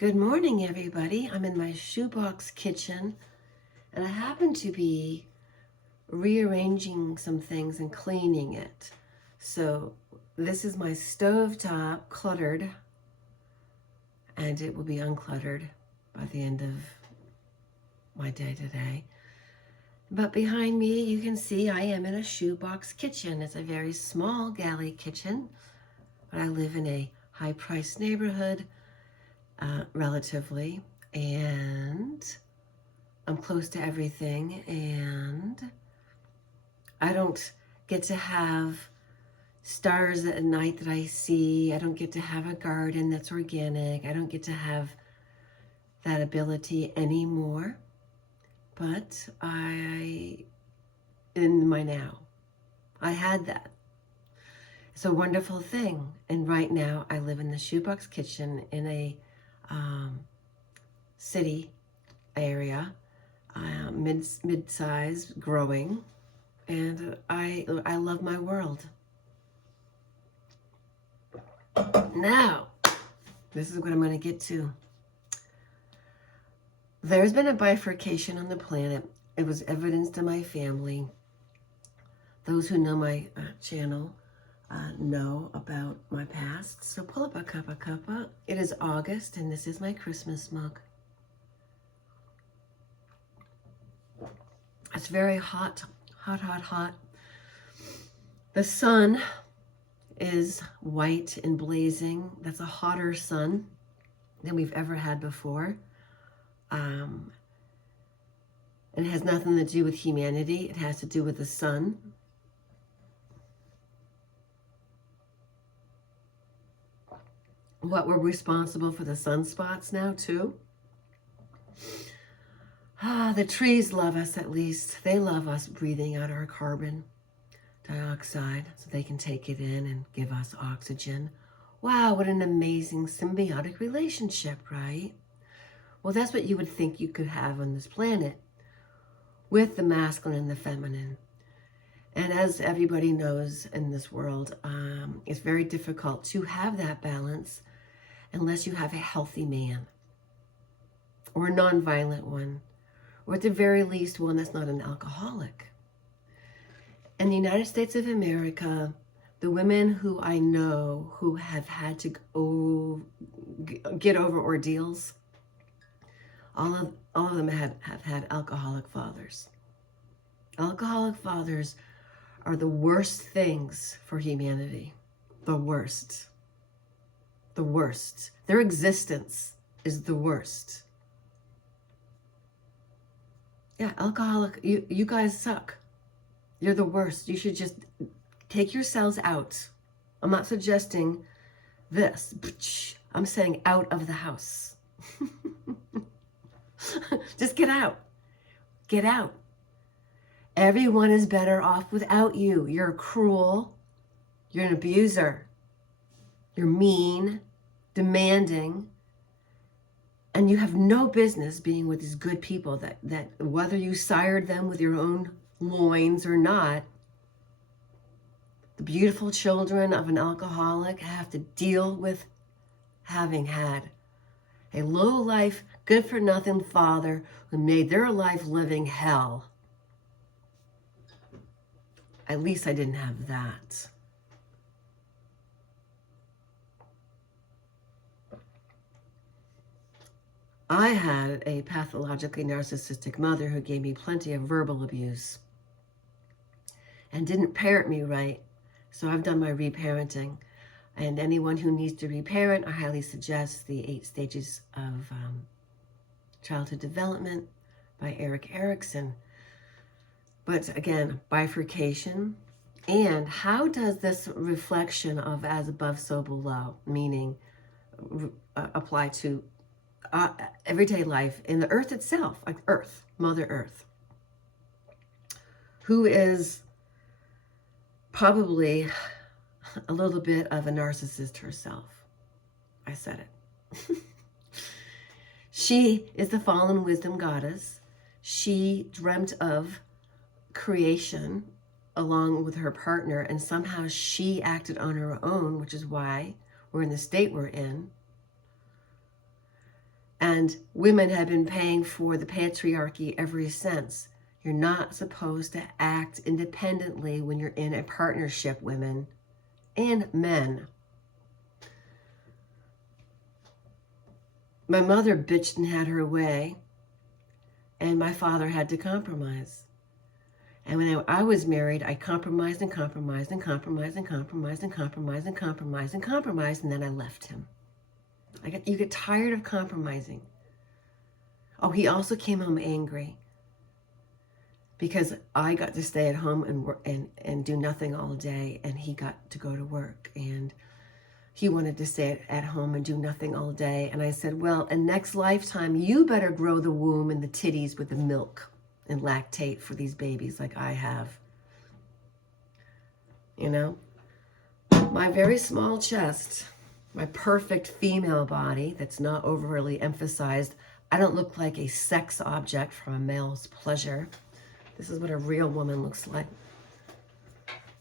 Good morning, everybody. I'm in my shoebox kitchen, and I happen to be rearranging some things and cleaning it. So this is my stovetop cluttered, and it will be uncluttered by the end of my day today. But behind me, you can see I am in a shoebox kitchen. It's a very small galley kitchen, but I live in a high-priced neighborhood, relatively, and I'm close to everything, and I don't get to have stars at night that I see. I don't get to have a garden that's organic. I don't get to have that ability anymore. But in my now, I had that. It's a wonderful thing. And right now I live in the shoebox kitchen in a city area, mid-size, growing, and I love my world. Now, this is what I'm going to get to. There's been a bifurcation on the planet. It was evidenced in my family. Those who know my channel know about my past. So pull up a cuppa. It is August, and this is my Christmas mug. It's very hot. The sun is white and blazing. That's a hotter sun than we've ever had before. And it has nothing to do with humanity. It has to do with the sun. What we're responsible for the sunspots now, too. The trees love us, at least. They love us breathing out our carbon dioxide so they can take it in and give us oxygen. Wow, what an amazing symbiotic relationship, right? Well, that's what you would think you could have on this planet with the masculine and the feminine. And as everybody knows in this world, it's very difficult to have that balance unless you have a healthy man or a nonviolent one, or at the very least one that's not an alcoholic. In the United States of America, the women who I know who have had to get over ordeals, all of them have had alcoholic fathers. Alcoholic fathers are the worst things for humanity. The worst. The worst. Their existence is the worst. Yeah, alcoholic, you guys suck. You're the worst. You should just take yourselves out. I'm not suggesting this. I'm saying out of the house. Just get out. Get out. Everyone is better off without you. You're cruel. You're an abuser. You're mean, demanding, and you have no business being with these good people that whether you sired them with your own loins or not, the beautiful children of an alcoholic have to deal with having had a low-life, good-for-nothing father who made their life living hell. At least I didn't have that. I had a pathologically narcissistic mother who gave me plenty of verbal abuse and didn't parent me right. So I've done my reparenting. And anyone who needs to reparent, I highly suggest the 8 Stages of Childhood Development by Erik Erikson. But again, bifurcation. And how does this reflection of as above, so below, meaning apply to everyday life in the earth itself, like Earth, Mother Earth, who is probably a little bit of a narcissist herself. I said it. She is the fallen wisdom goddess. She dreamt of creation along with her partner, and somehow she acted on her own, which is why we're in the state we're in. And women have been paying for the patriarchy ever since. You're not supposed to act independently when you're in a partnership, women and men. My mother bitched and had her way, and my father had to compromise. And when I was married, I compromised and compromised and compromised and compromised and compromised and compromised and compromised, and then I left him. You get tired of compromising. Oh, he also came home angry because I got to stay at home and do nothing all day, and he got to go to work, and he wanted to stay at home and do nothing all day. And I said, well, in next lifetime, you better grow the womb and the titties with the milk and lactate for these babies like I have. You know, my very small chest, my perfect female body that's not overly emphasized. I don't look like a sex object from a male's pleasure. This is what a real woman looks like.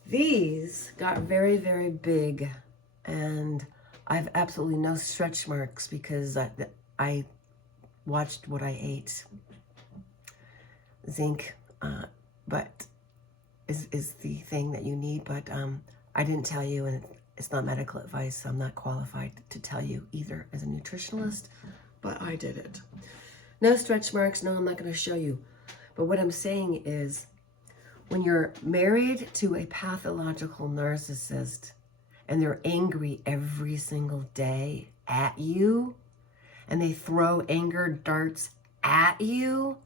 These got very, very big, and I have absolutely no stretch marks because I watched what I ate. Zinc, but is the thing that you need, but I didn't tell you, and it's not medical advice, so I'm not qualified to tell you either as a nutritionalist, but I did it. No stretch marks, no, I'm not going to show you. But what I'm saying is, when you're married to a pathological narcissist and they're angry every single day at you, and they throw anger darts at you,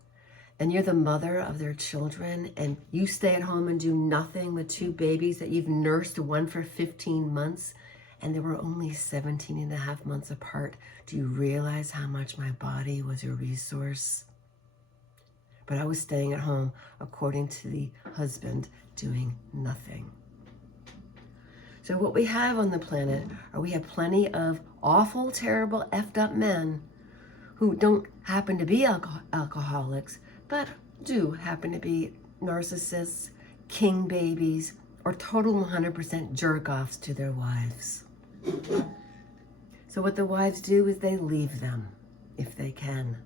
and you're the mother of their children, and you stay at home and do nothing with two babies that you've nursed, one for 15 months, and they were only 17 and a half months apart. Do you realize how much my body was your resource? But I was staying at home, according to the husband, doing nothing. So what we have on the planet, we have plenty of awful, terrible, effed up men who don't happen to be alcoholics, but do happen to be narcissists, king babies, or total 100% jerk-offs to their wives. So what the wives do is they leave them, if they can.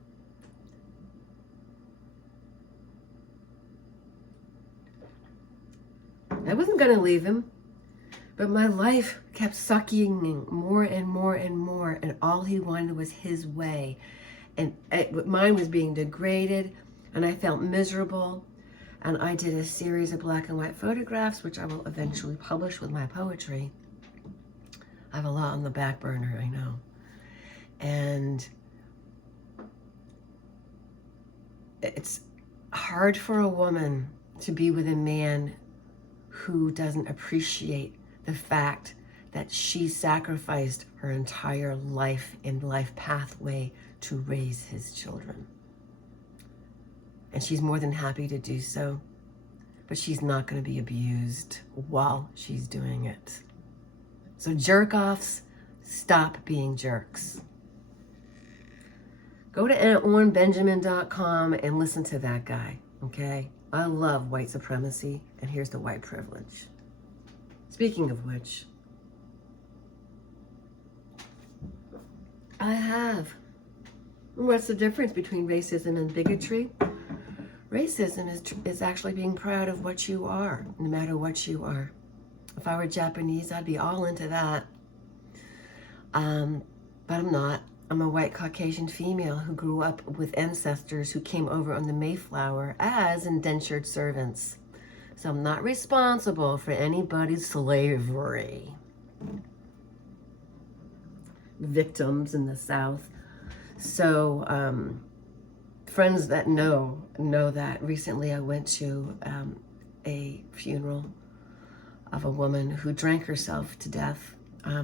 I wasn't going to leave him, but my life kept sucking more and more and more, and all he wanted was his way. And mine was being degraded, and I felt miserable. And I did a series of black and white photographs, which I will eventually publish with my poetry. I have a lot on the back burner, I know. And it's hard for a woman to be with a man who doesn't appreciate the fact that she sacrificed her entire life and life pathway to raise his children. And she's more than happy to do so, but she's not going to be abused while she's doing it. So jerk-offs, stop being jerks. Go to AuntWarrenBenjamin.com and listen to that guy, okay? I love white supremacy, and here's the white privilege. Speaking of which, I have. What's the difference between racism and bigotry? Racism is actually being proud of what you are, no matter what you are. If I were Japanese, I'd be all into that. But I'm not. I'm a white Caucasian female who grew up with ancestors who came over on the Mayflower as indentured servants. So I'm not responsible for anybody's slavery. Victims in the South. So friends that know that. Recently I went to a funeral of a woman who drank herself to death.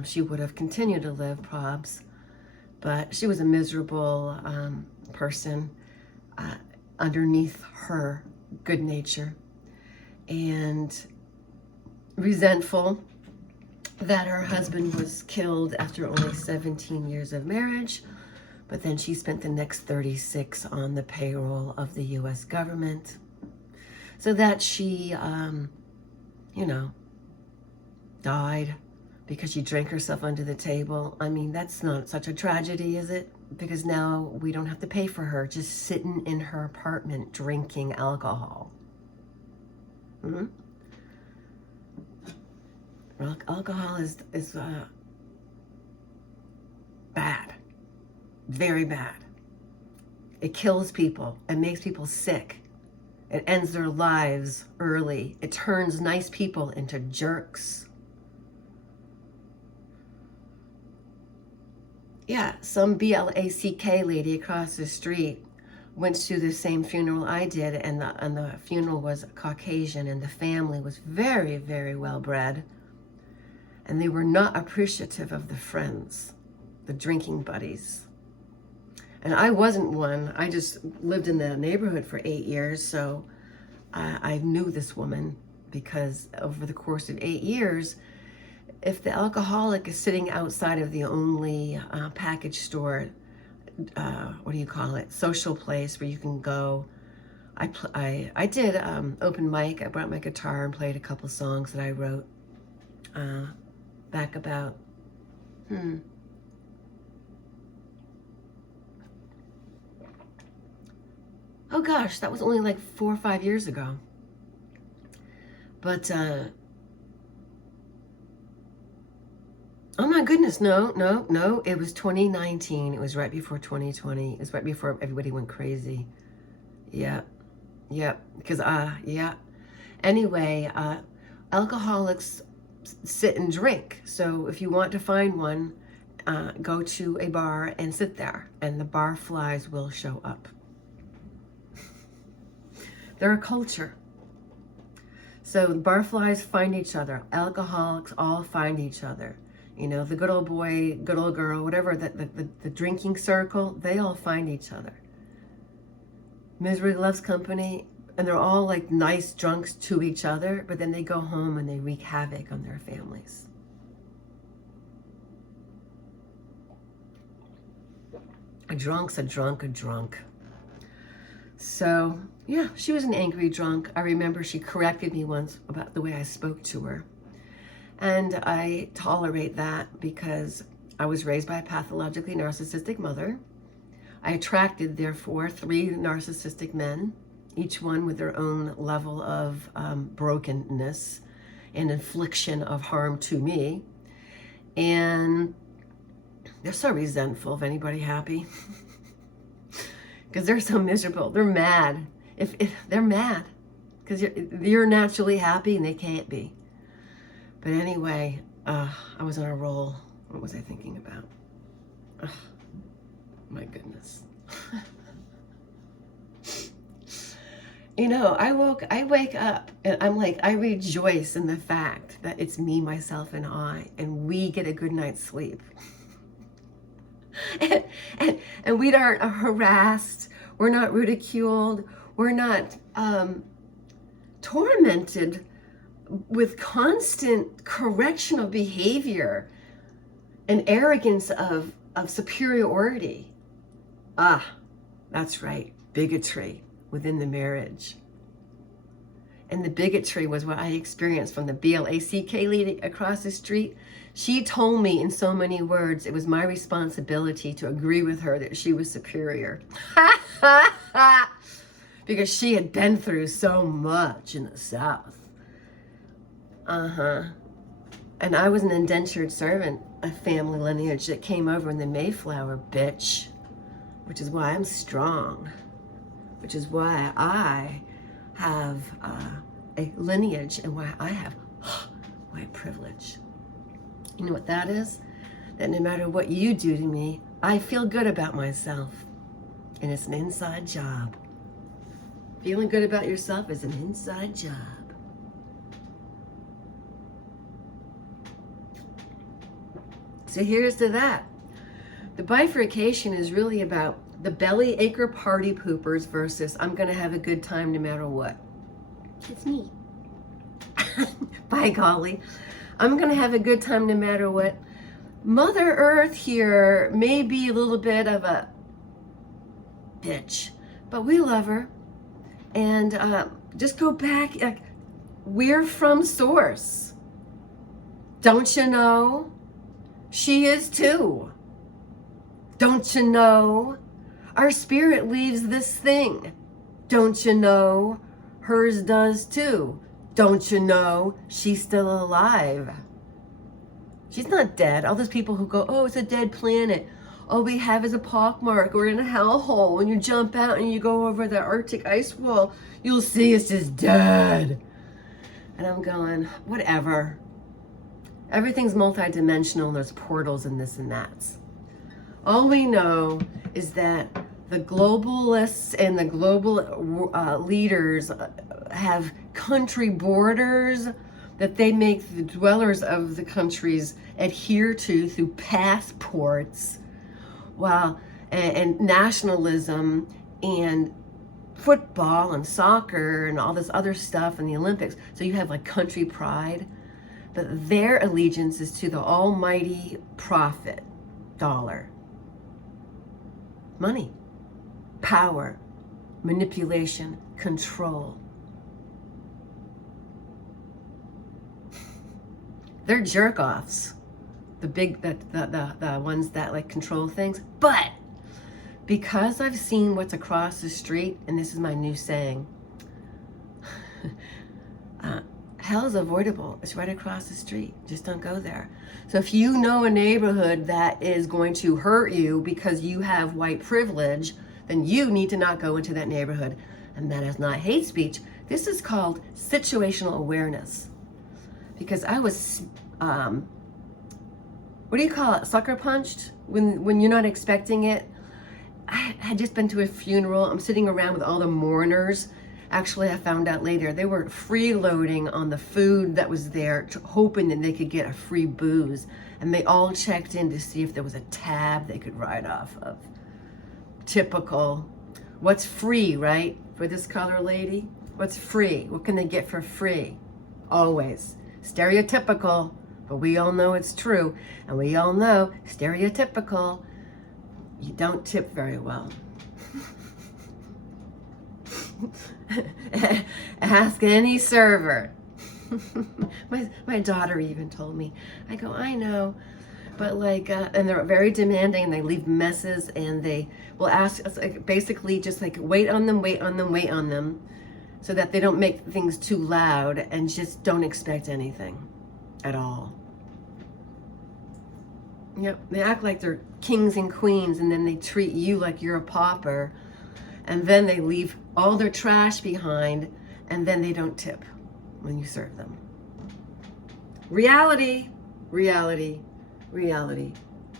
She would have continued to live, probs. But she was a miserable person underneath her good nature, and resentful that her husband was killed after only 17 years of marriage. But then she spent the next 36 on the payroll of the U.S. government, so that she, died because she drank herself under the table. I mean, that's not such a tragedy, is it? Because now we don't have to pay for her, just sitting in her apartment drinking alcohol. Hmm? Well, alcohol is bad, very bad. It kills people. It makes people sick. It ends their lives early. It turns nice people into jerks. Yeah, some BLACK lady across the street went to the same funeral I did, and the funeral was Caucasian, and the family was very, very well bred, and they were not appreciative of the friends, the drinking buddies. And I wasn't one. I just lived in the neighborhood for 8 years, so I knew this woman, because over the course of 8 years, if the alcoholic is sitting outside of the only package store, what do you call it, social place where you can go, I did open mic. I brought my guitar and played a couple songs that I wrote back about, oh gosh, that was only like 4 or 5 years ago. But oh my goodness, no, it was 2019. It was right before 2020. It was right before everybody went crazy. Yeah, because yeah. Anyway, alcoholics sit and drink. So if you want to find one, go to a bar and sit there, and the bar flies will show up. They're a culture. So the barflies find each other. Alcoholics all find each other. You know, the good old boy, good old girl, whatever, the drinking circle, they all find each other. Misery loves company, and they're all like nice drunks to each other, but then they go home and they wreak havoc on their families. A drunk's a drunk. So, yeah, she was an angry drunk. I remember she corrected me once about the way I spoke to her. And I tolerate that because I was raised by a pathologically narcissistic mother. I attracted, therefore, 3 narcissistic men, each one with their own level of brokenness and infliction of harm to me. And they're so resentful of anybody happy. Because they're so miserable. They're mad. If they're mad, because you're naturally happy and they can't be. But anyway, I was on a roll. What was I thinking about? My goodness. You know, I wake up and I'm like, I rejoice in the fact that it's me, myself, and I, and we get a good night's sleep. And we aren't harassed, we're not ridiculed, we're not tormented with constant correction of behavior and arrogance of superiority. That's right, bigotry within the marriage. And the bigotry was what I experienced from the BLACK lady across the street. She told me in so many words, it was my responsibility to agree with her that she was superior. Because she had been through so much in the South. And I was an indentured servant, a family lineage that came over in the Mayflower, bitch. Which is why I'm strong. Which is why I have a lineage and why I have white privilege. You know what that is? That no matter what you do to me, I feel good about myself. And it's an inside job. Feeling good about yourself is an inside job. So here's to that. The bifurcation is really about the belly acre party poopers versus I'm going to have a good time no matter what. It's me. By golly. I'm going to have a good time no matter what. Mother Earth here may be a little bit of a bitch, but we love her. And just go back. We're from source. Don't you know? She is too. Don't you know? Our spirit leaves this thing. Don't you know? Hers does too. Don't you know? She's still alive. She's not dead. All those people who go, oh, it's a dead planet. All we have is a pockmark. We're in a hellhole. When you jump out and you go over the Arctic ice wall, you'll see it's just dead. And I'm going, whatever. Everything's multidimensional. There's portals and this and that. All we know is that the globalists and the global leaders have country borders that they make the dwellers of the countries adhere to through passports, while and nationalism and football and soccer and all this other stuff and the Olympics. So you have like country pride, but their allegiance is to the almighty profit dollar. Money, power, manipulation, control. They're jerk-offs, the ones that like control things. But because I've seen what's across the street, and this is my new saying, hell is avoidable. It's right across the street. Just don't go there. So if you know a neighborhood that is going to hurt you because you have white privilege, then you need to not go into that neighborhood. And that is not hate speech. This is called situational awareness. Because I was, what do you call it? Sucker punched? When you're not expecting it. I had just been to a funeral. I'm sitting around with all the mourners. Actually, I found out later, they were freeloading on the food that was there, hoping that they could get a free booze. And they all checked in to see if there was a tab they could write off of. Typical. What's free, right? For this color lady? What's free? What can they get for free? Always. Stereotypical, but we all know it's true. And we all know, stereotypical, you don't tip very well. Ask any server. my daughter even told me. I go, I know, but like, and they're very demanding, and they leave messes, and they will ask us, like, basically just like wait on them, so that they don't make things too loud, and just don't expect anything at all. Yep, they act like they're kings and queens, and then they treat you like you're a pauper, and then they leave all their trash behind, and then they don't tip when you serve them. Reality, reality, reality,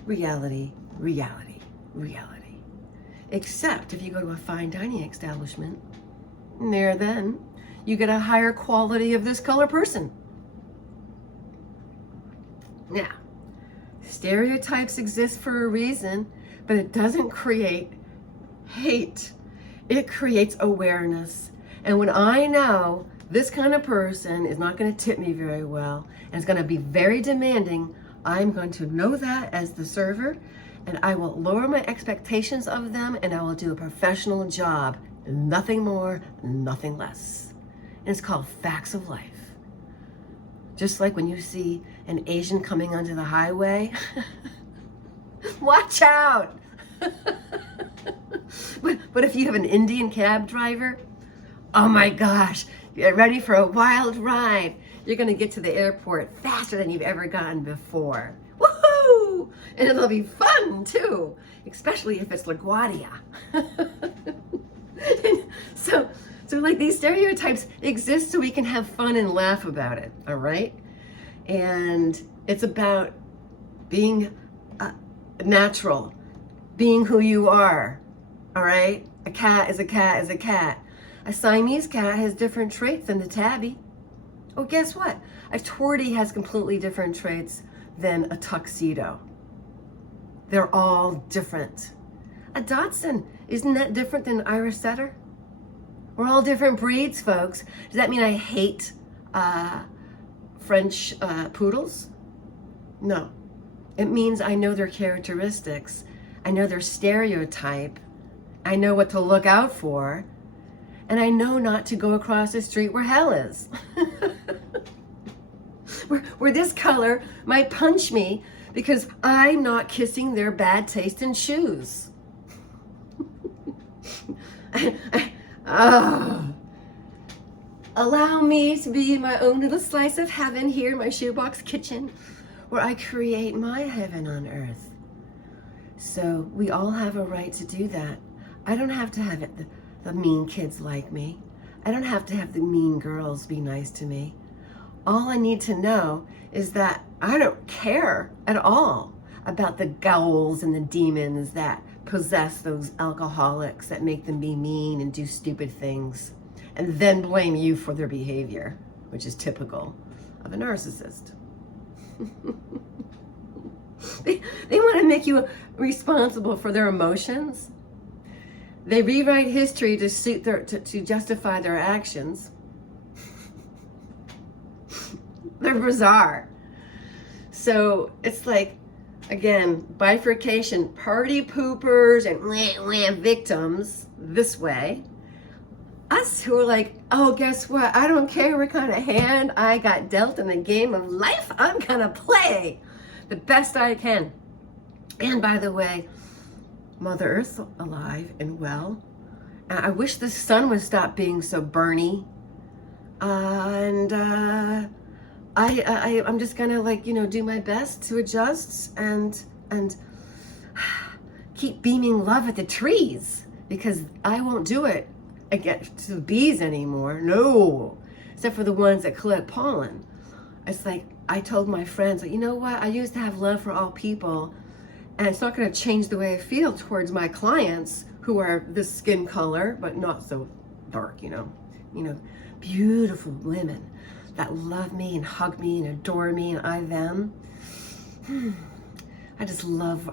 reality, reality, reality. Except if you go to a fine dining establishment, there then you get a higher quality of this color person. Now, stereotypes exist for a reason, but it doesn't create hate. It creates awareness. And when I know this kind of person is not going to tip me very well and is going to be very demanding, I'm going to know that as the server, and I will lower my expectations of them, and I will do a professional job. Nothing more, nothing less. And it's called facts of life. Just like when you see an Asian coming onto the highway, watch out. But if you have an Indian cab driver, oh my gosh, you're ready for a wild ride. You're gonna get to the airport faster than you've ever gotten before. Woohoo! And it'll be fun too, especially if it's LaGuardia. So like these stereotypes exist so we can have fun and laugh about it, all right? And it's about being natural, being who you are, all right? A cat is a cat is a cat. A Siamese cat has different traits than the tabby. Oh, guess what? A tortie has completely different traits than a tuxedo. They're all different. A Dachshund, isn't that different than an Irish setter? We're all different breeds, folks. Does that mean I hate French poodles? No. It means I know their characteristics. I know their stereotype. I know what to look out for. And I know not to go across the street where hell is. where this color might punch me because I'm not kissing their bad taste in shoes. Oh. Allow me to be my own little slice of heaven here in my shoebox kitchen, where I create my heaven on earth. So we all have a right to do that. I don't have to have the mean kids like me. I don't have to have the mean girls be nice to me. All I need to know is that I don't care at all about the ghouls and the demons that possess those alcoholics that make them be mean and do stupid things and then blame you for their behavior, which is typical of a narcissist. They want to make you responsible for their emotions. They rewrite history to suit to justify their actions. They're bizarre. So it's like, again, bifurcation, party poopers and victims this way. Us who are like, oh, guess what? I don't care what kind of hand I got dealt in the game of life. I'm gonna play the best I can. And by the way, Mother Earth's alive and well. And I wish the sun would stop being so burny. I'm just gonna do my best to adjust and keep beaming love at the trees, because I won't do it again to the bees anymore. No, except for the ones that collect pollen. It's like I told my friends, you know what? I used to have love for all people, and it's not going to change the way I feel towards my clients who are this skin color but not so dark. Beautiful women that love me and hug me and adore me, and I them. I just love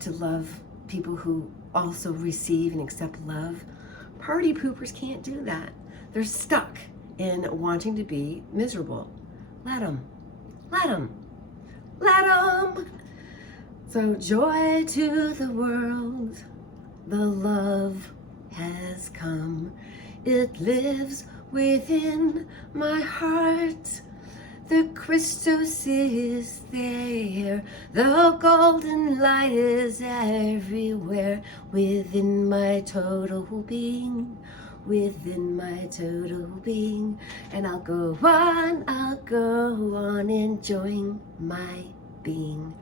to love people who also receive and accept love. Party poopers can't do that. They're stuck in wanting to be miserable. Let them. Let them. Let them. So joy to the world. The love has come. It lives within my heart. The Christos is there. The golden light is everywhere. Within my total being. Within my total being. And I'll go on enjoying my being.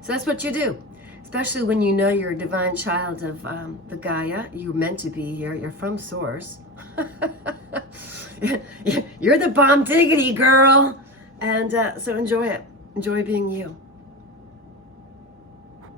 So that's what you do. Especially when you know you're a divine child of the Gaia. You're meant to be here. You're from Source. You're the bomb diggity, girl. And so enjoy it. Enjoy being you.